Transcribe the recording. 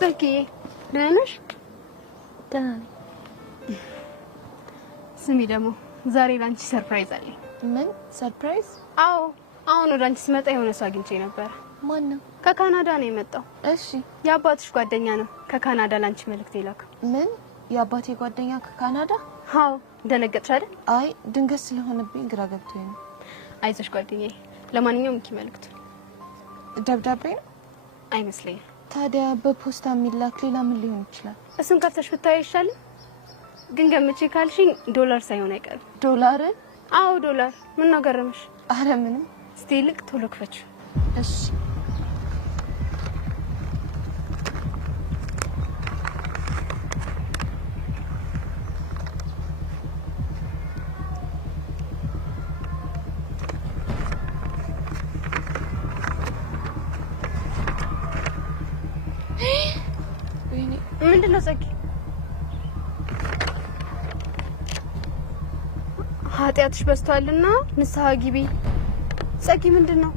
ጸጊ ደህና ነሽ? ደህና ነኝ። ስሚ ደግሞ ዛሬ ላንቺ ሰርፕራይዝ አለኝ። ምን ሰርፕራይዝ? አዎ አሁን ወደ አንቺ ስመጣ የሆነ ሰው አግኝቼ ነበር። ማን ነው? ከካናዳ ነው የመጣው። እሺ የአባትሽ ጓደኛ ነው ከካናዳ ላንቺ መልእክት ይላክ። ምን? የአባቴ ጓደኛ ከካናዳ? አዎ ደነገጥሽ አይደል? አይ ድንገት ስለሆነብኝ ግራ ገብቶኝ ነው። አይዞሽ ጓደኛዬ። ለማንኛውም እንኪ መልእክቱ። ደብዳቤ ነው? አይመስለኝም። ታዲያ በፖስታ የሚላክ ሌላ ምን ሊሆን ይችላል? እሱን ከፍተሽ ብታይ ይሻላል። ግን ገምቼ ካልሽኝ ዶላር ሳይሆን አይቀርም። ዶላር? አዎ ዶላር። ምን ነው ገረመሽ? አረ ምንም። እስቲ ይልቅ ቶሎ ክፈችው። እሺ ምንድነው ጸጊ? ኃጢአትሽ በዝቷልና ንስሐ ግቢ። ጸጊ ምንድነው?